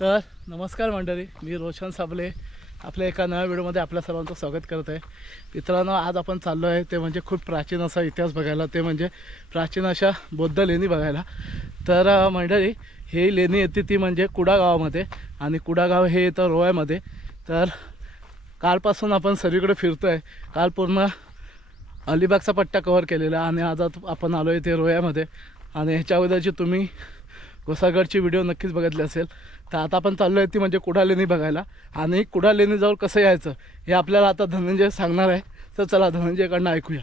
तर नमस्कार मंडळी मी रोशन साबले आपल्या एका नव्या व्हिडिओमध्ये आपल्या सर्वांचं स्वागत करत आहे. मित्रांनो आज आपण चाललो आहे ते म्हणजे खूप प्राचीन असा इतिहास बघायला ते म्हणजे प्राचीन अशा बौद्ध लेणी बघायला. तर मंडळी ही लेणी येते ती म्हणजे कुडा गावामध्ये आणि कुडागाव हे येतं रोह्यामध्ये तर कालपासून आपण सगळीकडे फिरतो आहे काल पूर्ण अलिबागचा पट्टा कव्हर केलेला आणि आज आपण आलो आहे ते रोह्यामध्ये आणि ह्याच्या अगोदरची तुम्ही घोसागडची व्हिडिओ नक्कीच बघितली असेल. तर आता आपण चाललो आहे ती म्हणजे कुडा लेणी बघायला. आणि कुडा लेणीजवळ कसं यायचं हे आपल्याला आता धनंजय सांगणार आहे. तर चला धनंजयकडनं ऐकूया.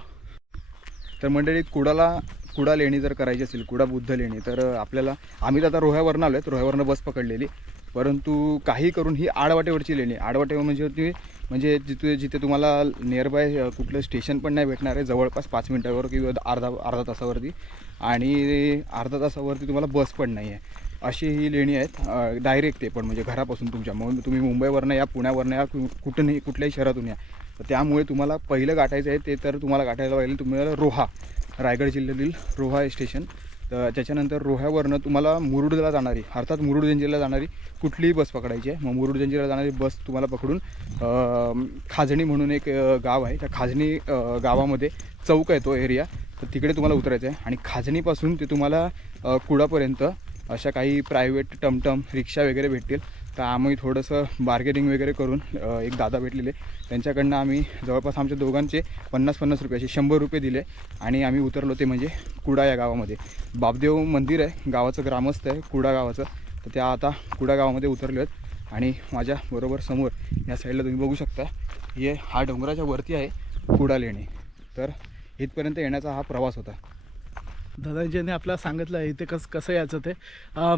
तर मंडळी कुडाला कुडा लेणी जर करायची असेल कुडा बुद्ध लेणी तर आपल्याला आम्ही तर आता रोह्यावरनं आलो आहेत रोह्यावरनं बस पकडलेली. परंतु काही करून ही आडवाटेवरची लेणी. आडवाटेवर म्हणजे होती म्हणजे जिथे जिथे तुम्हाला नियरबाय कुठलं स्टेशन पण नाही भेटणार आहे जवळपास पाच मिनटावर किंवा अर्धा अर्धा तासावरती. आणि अर्धा तासावरती तुम्हाला बस पण नाही आहे. अशी ही लेणी आहेत डायरेक्ट ते पण म्हणजे घरापासून तुमच्या. मग तुम्ही मुंबईवरनं या पुण्यावरनं या कु- कुठूनही कुठल्याही शहरातून या. तर त्यामुळे तुम्हाला पहिलं गाठायचं आहे ते तर तुम्हाला गाठायला पाहिजे तुम्हाला रोहा रायगड जिल्ह्यातील रोहा हे स्टेशन. तर त्याच्यानंतर रोह्यावरनं तुम्हाला मुरुडला जाणारी अर्थात मुरुड जंजीला जाणारी कुठलीही बस पकडायची आहे. मग मुरुड जंजिरा जाणारी बस तुम्हाला पकडून खाजणी म्हणून एक गाव आहे. त्या खाजणी गावामध्ये चौक आहे तो एरिया. तर तिकडे तुम्हाला उतरायचं आहे आणि खाजणीपासून ते तुम्हाला कुडापर्यंत अशा काही प्रायव्हेट टमटम रिक्षा वगैरे भेटतील. तर आम्ही थोडंसं बार्गेनिंग वगैरे करून एक दादा भेटलेले. त्यांच्याकडनं आम्ही जवळपास आमच्या दोघांचे पन्नास पन्नास रुपयाचे शंभर रुपये दिले आणि आम्ही उतरलो ते म्हणजे कुडा या गावामध्ये. बापदेव मंदिर आहे गावाचं ग्रामस्थ आहे कुडा गावाचं. तर त्या आता कुडा गावामध्ये उतरले आहेत. आणि माझ्या बरोबर समोर या साईडला तुम्ही बघू शकता हे हा डोंगराच्या वरती आहे कुडा लेणी. तर इथपर्यंत येण्याचा हा प्रवास होता. धनंजयने आपल्याला सांगितलं आहे इथे कसं कसं यायचं ते.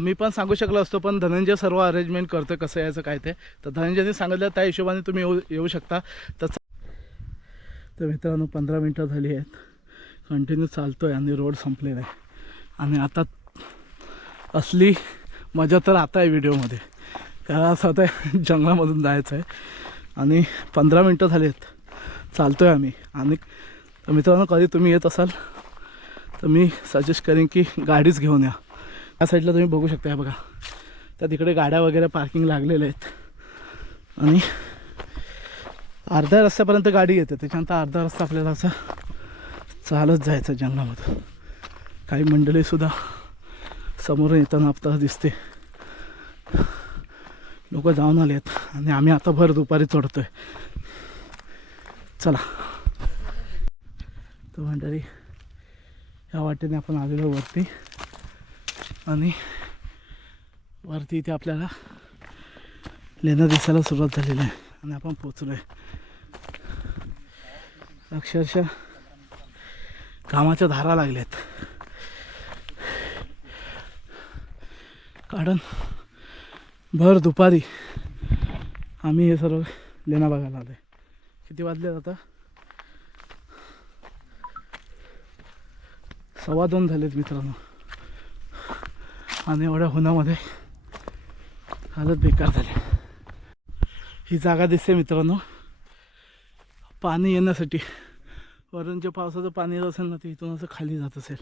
मी पण सांगू शकलो असतो पण धनंजय सर्व अरेंजमेंट करतो कसं यायचं काय ते. तर धनंजयने सांगितलं त्या हिशोबाने तुम्ही येऊ येऊ शकता. तर तर मित्रांनो पंधरा मिनटं झाली आहेत. कंटिन्यू चालतो आहे आणि रोड संपलेला आहे. आणि आता असली मजा तर आता आहे व्हिडिओमध्ये कारण असं आता जंगलामधून जायचं आहे आणि पंधरा मिनटं झाली आहेत. चालतो आहे आम्ही. आणि तर मित्रांनो कधी तुम्ही येत असाल तर मी सजेस्ट करेन की गाडीच घेऊन या. या साईडला तुम्ही बघू शकता बघा. त्या तिकडे गाड्या वगैरे पार्किंग लागलेल्या आहेत. आणि अर्ध्या रस्त्यापर्यंत गाडी येते. त्याच्यानंतर अर्धा रस्ता आपल्याला असं चालत जायचं जंगलामधून काही मंडळीसुद्धा समोरून येताना आपल्याला दिसते. लोक जाऊन आले आहेत आणि आम्ही आता भर दुपारी चढतोय. चला. तर मंडळी ह्या वाटेने आपण आलेलो वरती. आणि वरती इथे आपल्याला लेणं दिसायला सुरुवात झालेली आहे. आणि आपण पोचलो आहे अक्षरशः कामाच्या धारा लागल्यात. कारण भर दुपारी आम्ही हे सर्व लेणं बघायला आलो आहे किती वाजले आता? सव्वा दोन झालेत मित्रांनो. आणि एवढ्या उन्हामध्ये हालत बेकार झाली. ही जागा दिसते मित्रांनो. पाणी येण्यासाठी. वरून जे पावसाचं पाणी येत असेल ना ते इथून असं खाली जात असेल.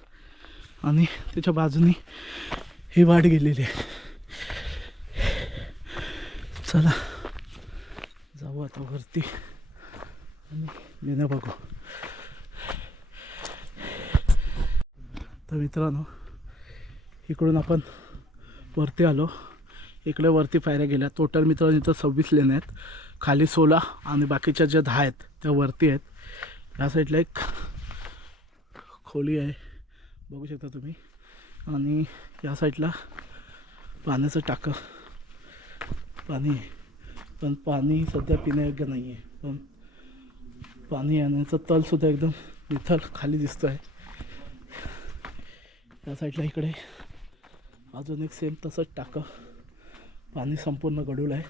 आणि त्याच्या बाजूनी ही वाट गेलेली आहे. चला जाऊ आता वरती. आणि येणं बघू. तर मित्रांनो इकडून आपण वरती आलो. इकडे वरती पायऱ्या गेल्या. टोटल मित्रांनो इथं सव्वीस लेण्या आहेत. खाली सोळा आणि बाकीच्या ज्या दहा आहेत त्या वरती आहेत. या साईडला एक खोली आहे. बघू शकता तुम्ही. आणि या साईडला पाण्याचं टाकं. पाणी आहे. पण पाणी सध्या पिण्यायोग्य नाही आहे पण पाणी आणण्याचं तलसुद्धा एकदम निथल खाली दिसतो आहे त्या साईडला इकडे. अजून एक सेम तसंच टाकं. पाणी संपूर्ण गडूल आहे.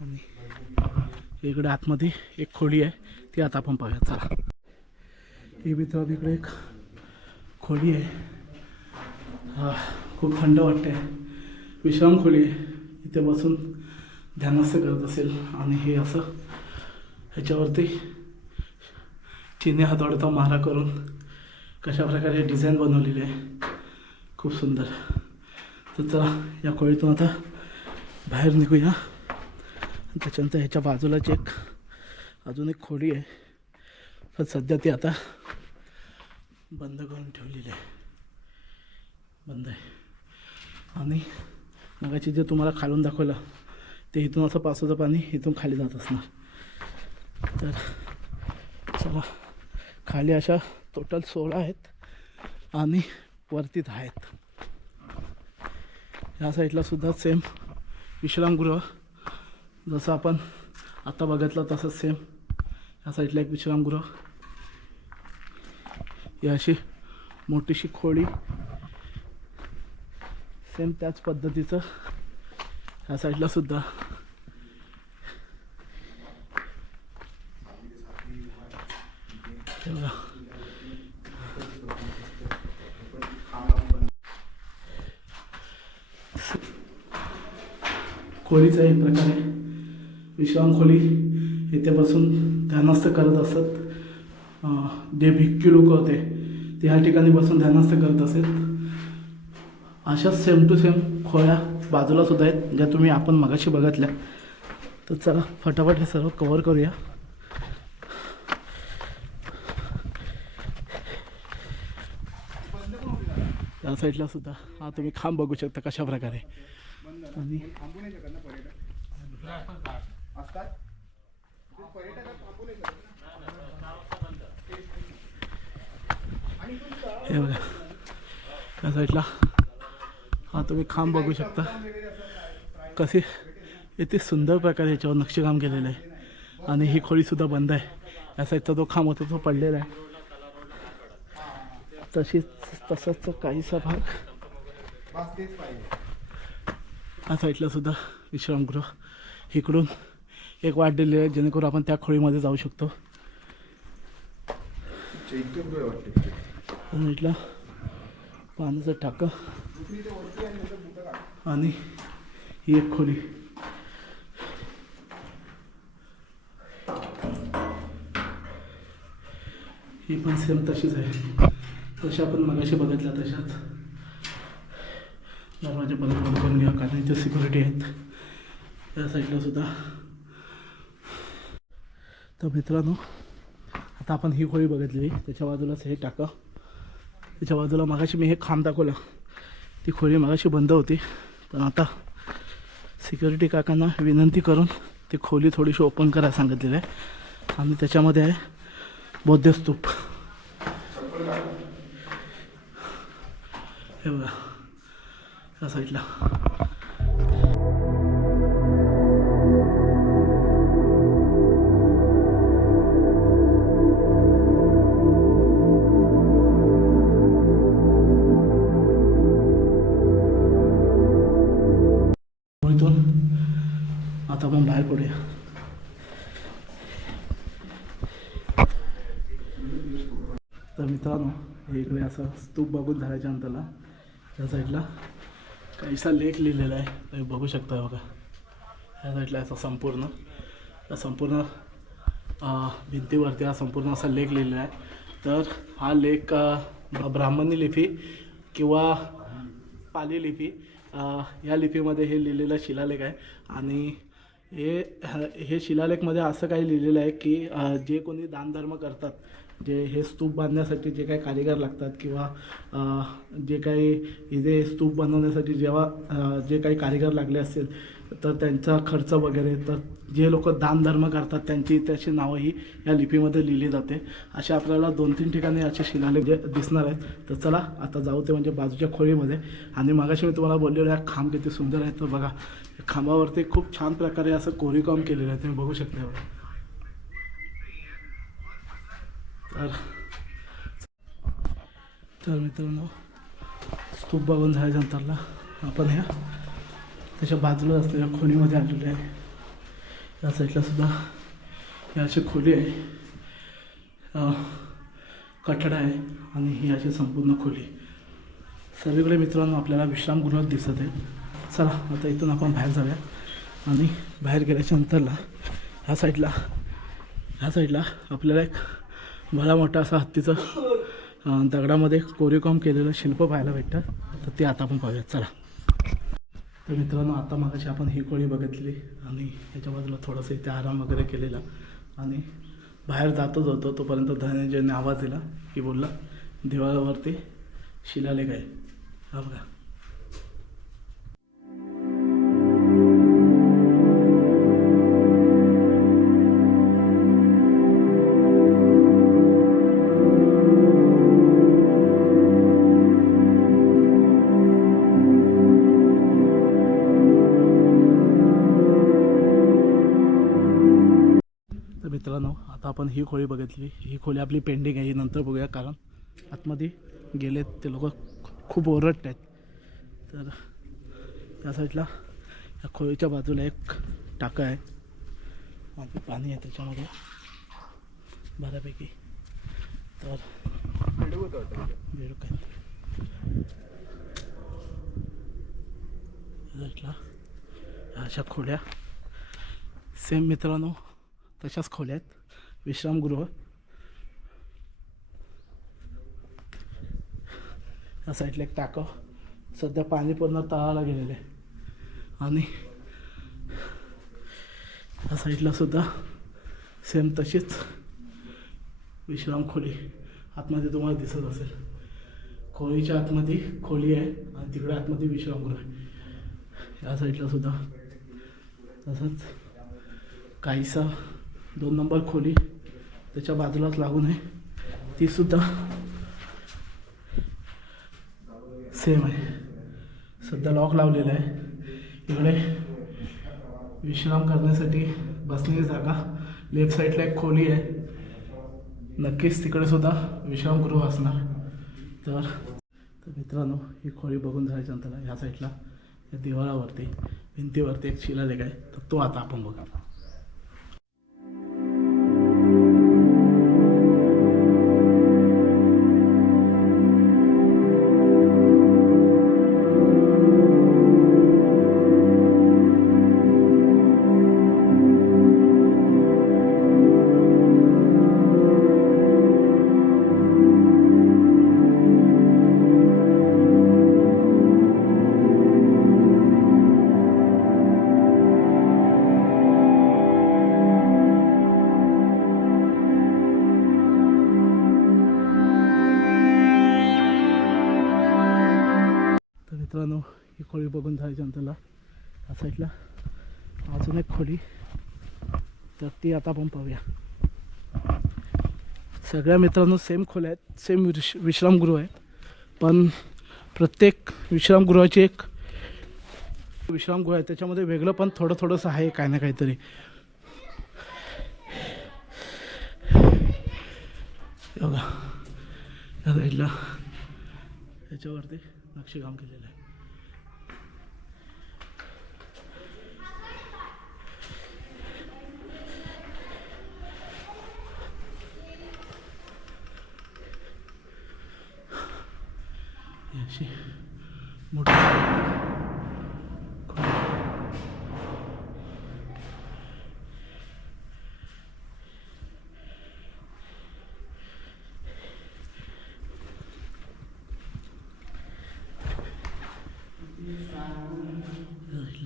आणि इकडे आतमध्ये एक खोली आहे. ती आता आपण पाहूया चला. ही मित्रांनो इकडे एक खोली आहे. हा खूप थंड वाटते विश्राम खोली आहे. इथे बसून ध्यानस्थ करत असेल. आणि हे असं ह्याच्यावरती चिने हातोड्याचा मारा करून कशा प्रकारे डिझाईन बनवलेली आहे. खूप सुंदर. तर चला या खोळीतून आता बाहेर निघूया. त्याच्यानंतर ह्याच्या बाजूलाच एक अजून एक खोली आहे. पण सध्या ती आता बंद करून ठेवलेली आहे. बंद आहे. आणि मगाची जे तुम्हाला खालून दाखवलं ते इथून असं पावसाचं पाणी इथून खाली जात असणार. तर चला खाली अशा टोटल सोळा आहेत आणि वरती दहा आहेत. या साईडला सुद्धा सेम विश्रामगृह जसं आपण आता बघितलं तसंच सेम या साईडला एक विश्रामगृह ही अशी मोठीशी खोळी सेम त्याच पद्धतीचं ह्या साईडला सुद्धा. बघा. खोलीचा एक प्रकार आहे. विश्राम खोली इथे बसून ध्यानस्थ करत असत. जे भिक्की लोक होते ते ह्या ठिकाणी बसून ध्यानस्थ करत असेल. अशाच सेम टू सेम खोळ्या बाजूला सुद्धा आहेत ज्या तुम्ही आपण मगाशी बघितल्या. तर चला फटाफट हे सर्व कवर करूया. त्या साईडला सुद्धा हा तुम्ही खांब बघू शकता कशा प्रकारे आणि हे बघा त्या साईडला. हा तुम्ही खांब बघू शकता. कसे इथे सुंदर प्रकारे याच्यावर नक्षीकाम केलेलं आहे. आणि ही खोळीसुद्धा बंद आहे. या साईडचा जो खांब होता तो पडलेला आहे. तशीच तसाच काहीसा भाग या साईडला सुद्धा विश्रामगृह इकडून एक वाट दिलेली आहे जेणेकरून आपण त्या खोळीमध्ये जाऊ शकतो. इथला पाण्याचं टाकं आणि ही एक खोली. ही पण सेम तशीच आहे. तशी आपण मगाशी बघितल्या तशाच. दरवाजे परत बंद घ्या कारण इथे सिक्युरिटी आहेत. त्या साईडला सुद्धा. तर मित्रांनो आता आपण ही खोली बघितली. त्याच्या बाजूलाच हे टाकं. त्याच्या बाजूला मगाशी मी हे खांब दाखवलं. ती खोली मगाशी बंद होती. पण आता सिक्युरिटी काकांना विनंती करून ती खोली थोडीशी ओपन करायला सांगितलेली आहे. आणि त्याच्यामध्ये आहे बौद्ध स्तूप. हे बघा. त्या साईडला. इथून आता आपण बाहेर पडूया. तर मित्रांनो हे इकडे असं स्तूप बघून झाल्याच्या नंतरला त्या साईडला. काहीसा लेख लिहिलेला आहे. तुम्ही बघू शकता बघा. ह्या साईडला असा संपूर्ण संपूर्ण भिंतीवरती हा संपूर्ण असा लेख लिहिलेला आहे. तर हा लेख ब्राह्मणी लिपी किंवा पाली लिपी या लिपीमध्ये हे लिहिलेलं शिलालेख आहे. आणि हे हे शिलालेखमध्ये असं काही लिहिलेलं आहे की जे कोणी दानधर्म करतात जे हे स्तूप बांधण्यासाठी जे काही कारीगर लागतात किंवा जे काही इथे स्तूप बनवण्यासाठी जेव्हा जे काही कारीगर लागले असतील तर त्यांचा खर्च वगैरे तर जे लोक दानधर्म करतात त्यांची त्याची नावं ही या लिपीमध्ये लिहिली जाते. असे आपल्याला दोन तीन ठिकाणी असे शिलालेख जे दिसणार आहेत तर चला आता जाऊ ते म्हणजे बाजूच्या खोळीमध्ये आणि मागाशी मी तुम्हाला बोललेलो आहे खांब किती सुंदर आहे. तर बघा खांबावरती खूप छान प्रकारे असं कोरीकाम केलेलं आहे तुम्ही बघू शकता बघा तर तर मित्रांनो स्तूप बघून झाल्यानंतरला आपण ह्या त्याच्या बाजूला असलेल्या खोलीमध्ये आलेलो आहे. या साईडला सुद्धा ही अशी खोली आहे. कठडा आहे आणि ही अशी संपूर्ण खोली. सगळीकडे मित्रांनो आपल्याला विश्रामगृह दिसत आहे. चला आता इथून आपण बाहेर जाऊया. आणि बाहेर गेल्याच्या नंतरला ह्या साईडला ह्या साईडला आपल्याला एक भला मोठा असा हत्तीचं दगडामध्ये कोरीवकाम केलेलं शिल्प पाहायला भेटतं. तर ते आता आपण पाहूयात. चला. तर मित्रांनो आता मागाशी आपण ही कोळी बघितली आणि याच्या बाजूला थोडंसं इथे आराम वगैरे केलेला आणि बाहेर जातच होतो तोपर्यंत धनंजयने आवाज दिला की बोलला दिवाळावरती शिलालेख आहे. हा बघा. आपण ही खोळी बघितली. ही खोली आपली पेंडिंग आहे. ही नंतर बघूया कारण आतमध्ये गेलेत ते लोक खूप ओरडत आहेत तर त्या साईडला या खोळीच्या बाजूला एक टाका आहे. आणि पाणी आहे त्याच्यामध्ये. बऱ्यापैकी. तर या साईडला अशा खोल्या. सेम मित्रांनो तशाच खोल्या आहेत. विश्रामगृह या साईडला एक टाकं. सध्या पाणी पूर्ण तळाला गेलेलं आहे. आणि या साईडला सुद्धा सेम तशीच विश्राम खोली. आतमध्ये तुम्हाला दिसत असेल. खोलीच्या आतमध्ये खोली आहे आणि तिकडे आतमध्ये विश्रामगृह आहे. या साईडला सुद्धा तसंच काहीसा दोन नंबर खोली. त्याच्या बाजूलाच लागून आहे ती सुद्धा सेम आहे. सध्या लॉक लावलेलं आहे. इकडे विश्राम करण्यासाठी बसण्याची जागा. लेफ्ट साईडला एक खोली आहे. नक्कीच तिकडे सुद्धा विश्रामगृह असणार. तर तर मित्रांनो ही खोली बघून झाल्याच्यानंतर ह्या साईडला या दिवाळावरती भिंतीवरती एक शिलालेख आहे. तर तो आता आपण बघा. मित्रांनो ही खोळी बघून झाल्याच्यानंतरला या साईडला. अजून एक खोली. तर ती आता आपण पाहूया. सगळ्या मित्रांनो सेम खोल्या आहेत. सेम विश विश्रामगृह आहे पण प्रत्येक विश्रामगृहाची एक विश्रामगृह आहे. त्याच्यामध्ये वेगळं पण थोडं थोडंसं आहे काय ना काहीतरी. बघा. या साईडला. याच्यावरती नक्षीकाम केलेलं आहे. अशी मोठी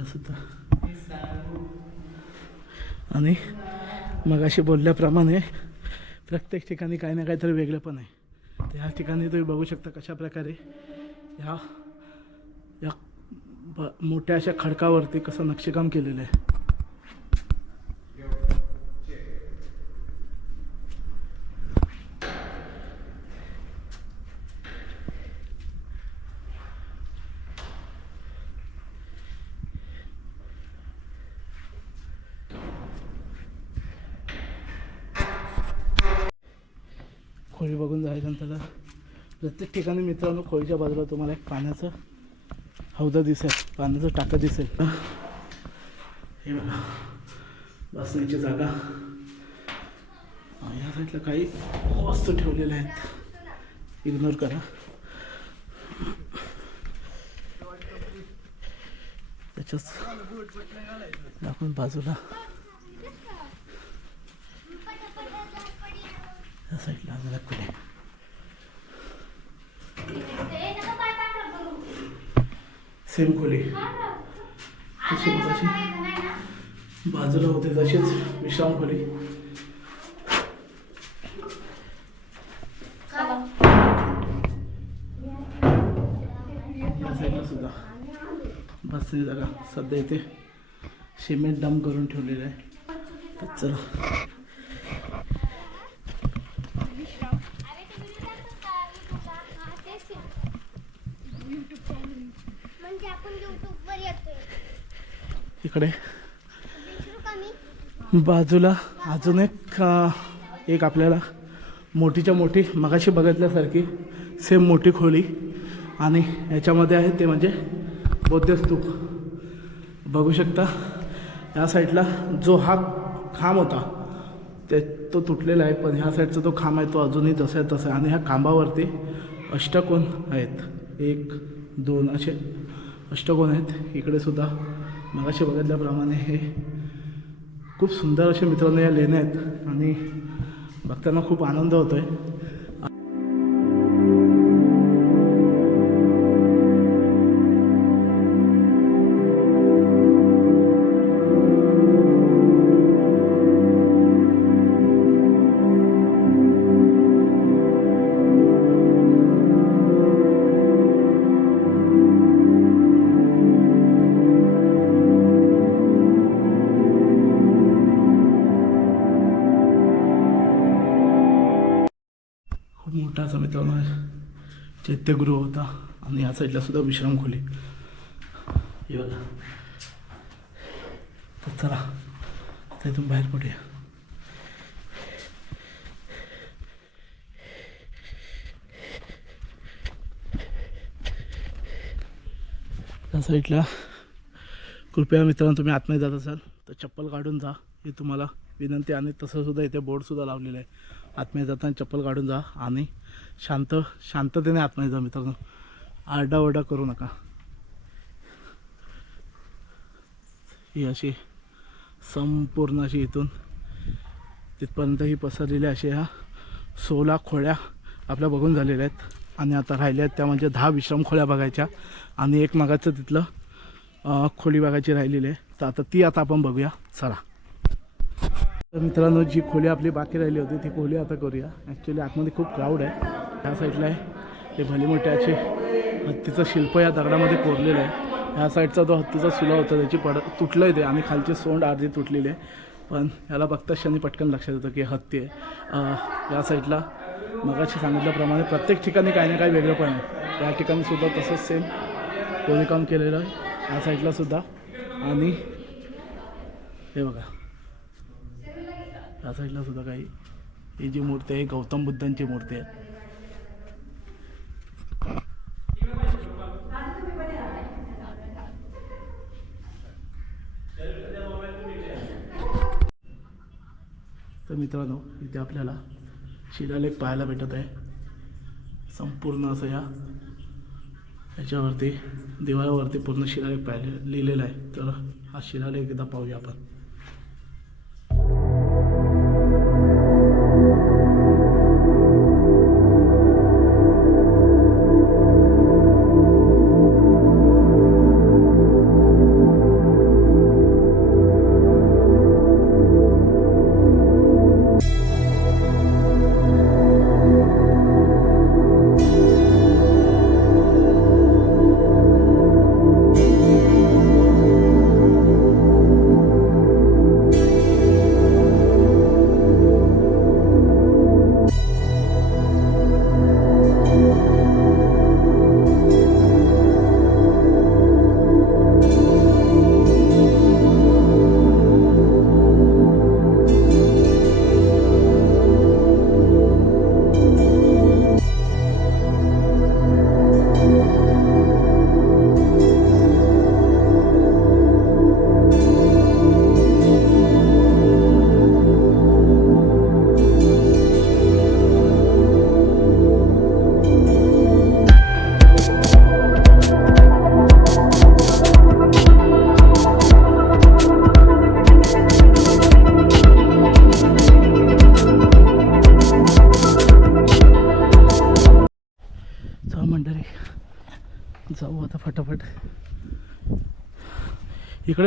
सुद्धा. आणि मग अशी बोलल्याप्रमाणे प्रत्येक ठिकाणी काही ना काहीतरी वेगळं पण आहे. त्या ठिकाणी तुम्ही बघू शकता कशा प्रकारे ह्या या ब मोठ्या अशा खडकावरती कसं नक्षीकाम केलेलं आहे. खोळी बघून जायचं त्याला. प्रत्येक ठिकाणी मित्रांनो खोळीच्या बाजूला तुम्हाला एक पाण्याचं हौदा दिसेल पाण्याचं टाकं दिसेल. हे बघा बसण्याची जागा. या साईडला काही वस्तू ठेवलेल्या आहेत. इग्नोर करा. त्याच्याच आपण बाजूला या साईडला आम्हाला खोली सेम खोली. तशी मगाशी बाजूला होते तशीच विश्राम खोली. या साईडला सुद्धा. बसण्याची जागा सध्या इथे सिमेंट डम करून ठेवलेलं आहे. तर चला म्हणजे आपण युट्यूब वर येतोय मी? बाजूला अजून एक एक आपल्याला मोठीच्या मोठी मगाशी बघितल्यासारखी सेम मोठी खोली. आणि याच्यामध्ये आहे ते म्हणजे बौद्ध स्तूप बघू शकता या साईडला जो हा खांब होता ते तो तुटलेला आहे पण ह्या साईडचा तो खांब आहे तो अजूनही तसा आहे तसा आणि ह्या खांबावरती अष्टकोन आहेत. एक दोन असे अष्टकोन आहेत. इकडे सुद्धा मगाशी बघितल्याप्रमाणे हे खूप सुंदर असे मित्रांनो या लेण्या आहेत आणि बघताना खूप आनंद होतो आहे चैत्यगृह होता. आणि या साईडला सुद्धा विश्राम खोली. हे बघा. तर चला आता इथून बाहेर पडूया. या साईडला कृपया मित्रांनो तुम्ही आतमध्ये जात असाल तर चप्पल काढून जा. ही तुम्हाला विनंती आणि तसंसुद्धा इथे बोर्डसुद्धा लावलेलं आहे. आतमध्ये जाताना चप्पल काढून जा आणि शांत शांततेने आतमध्ये जा मित्रांनो. आरडाओरडा करू नका. ही अशी संपूर्ण अशी इथून तिथपर्यंत ही पसरलेली अशी ह्या सोळा खोळ्या आपल्या बघून झालेल्या आहेत. आणि आता राहिल्या आहेत त्या म्हणजे दहा विश्राम खोळ्या बघायच्या. आणि एक मागाचं तिथलं खोली बघायची राहिलेली आहे. तर आता ती आता आपण बघूया. चला. तर मित्रांनो जी खोली आपली बाकी राहिली होती ती खोली आता करूया. ॲक्च्युली आतमध्ये खूप क्राऊड आहे. ह्या साईडला आहे. ते भली हत्तीचं शिल्प या दगडामध्ये कोरलेलं आहे. ह्या साईडचा जो हत्तीचा सुला होता त्याची पड तुटलं आहे ते. आणि खालची सोंड अर्धी तुटलेली आहे. पण याला बघता क्षणी पटकन लक्षात येतं की हत्ती आहे. या साईडला मगाशी सांगितल्याप्रमाणे प्रत्येक ठिकाणी काही ना काही वेगळं पण आहे. त्या ठिकाणी सुद्धा तसंच सेम कोणी काम केलेलं आहे. या साईडला सुद्धा. आणि हे बघा. या साईडला सुद्धा काही ही जी मूर्ती आहे गौतम बुद्धांची मूर्ती आहे. तर मित्रांनो इथे आपल्याला शिलालेख पाहायला भेटत आहे. संपूर्ण असं या ह्याच्यावरती दिवाळावरती पूर्ण शिलालेख पाहिले लिहिलेला आहे. तर हा शिलालेख एकदा पाहूया आपण.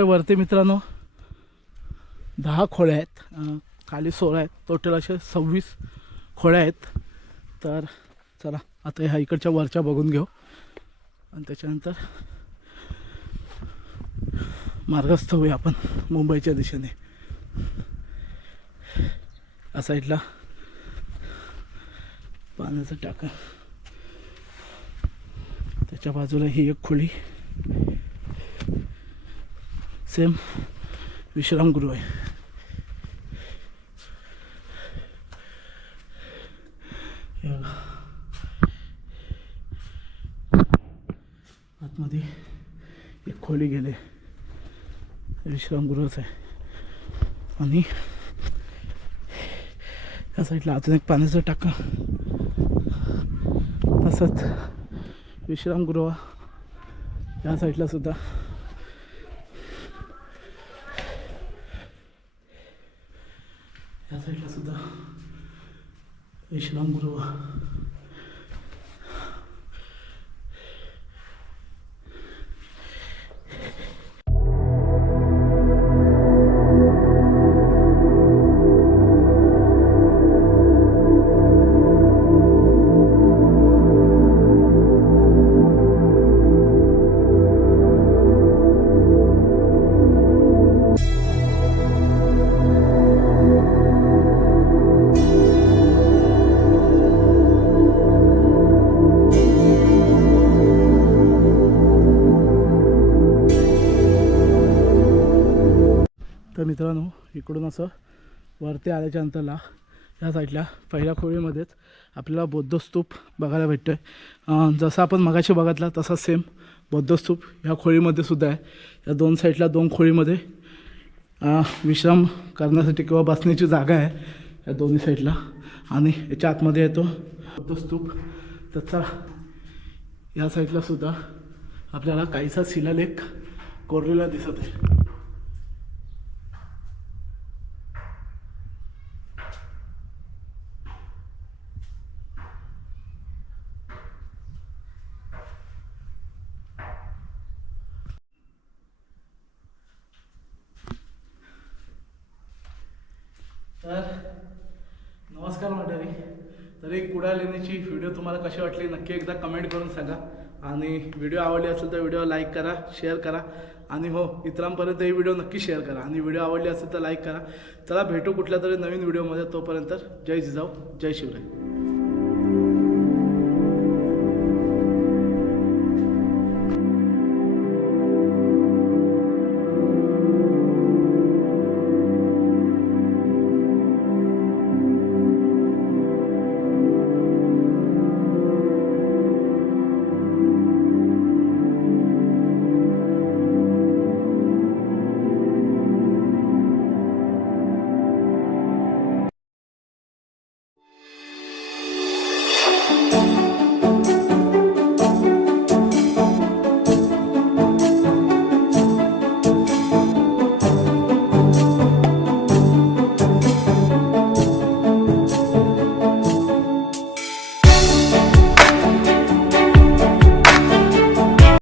इकडे वरती मित्रांनो दहा खोळ्या आहेत. खाली सोळा आहेत. टोटल असे सव्वीस खोळ्या आहेत. तर चला आता ह्या इकडच्या वरच्या बघून घेऊ. आणि त्याच्यानंतर मार्गस्थ होऊया आपण मुंबईच्या दिशेने. या साईडला पाण्याचं टाका. त्याच्या बाजूला ही एक खोली. सेम विश्रामगृह आहे आतमध्ये एक खोली गेले विश्रामगृहच आहे आणि या साईडला अजून एक पाण्याचं टाका तसंच विश्रामगृह या साईडला सुद्धा या साईडला सुद्धा विश्रामगृह मित्रांनो इकडून असं वरती आल्याच्या अंतरला या साईडला पहिल्या खोळीमध्येच आपल्याला बौद्धस्तूप बघायला भेटतो आहे जसं आपण मगाशी बघितला तसा सेम बौद्धस्तूप ह्या खोळीमध्ये सुद्धा आहे. या दोन साईडला दोन खोळीमध्ये विश्राम करण्यासाठी किंवा बसण्याची जागा आहे या दोन्ही साईडला. आणि याच्या आतमध्ये येतो बौद्धस्तूप त्याचा या साईडला सुद्धा आपल्याला काहीसा शिलालेख कोरलेला दिसत आहे तर नमस्कार मंडळी तर एक कुडाळ लेण्याची व्हिडिओ तुम्हाला कशी वाटली नक्की एकदा कमेंट करून सांगा. आणि व्हिडिओ आवडली असेल तर व्हिडिओ लाईक करा शेअर करा. आणि हो इतरांपर्यंत ही व्हिडिओ नक्की शेअर करा. आणि व्हिडिओ आवडली असेल तर लाईक करा. चला भेटू कुठल्या तरी नवीन व्हिडिओमध्ये तोपर्यंत. जय जिजाऊ जय शिवराय.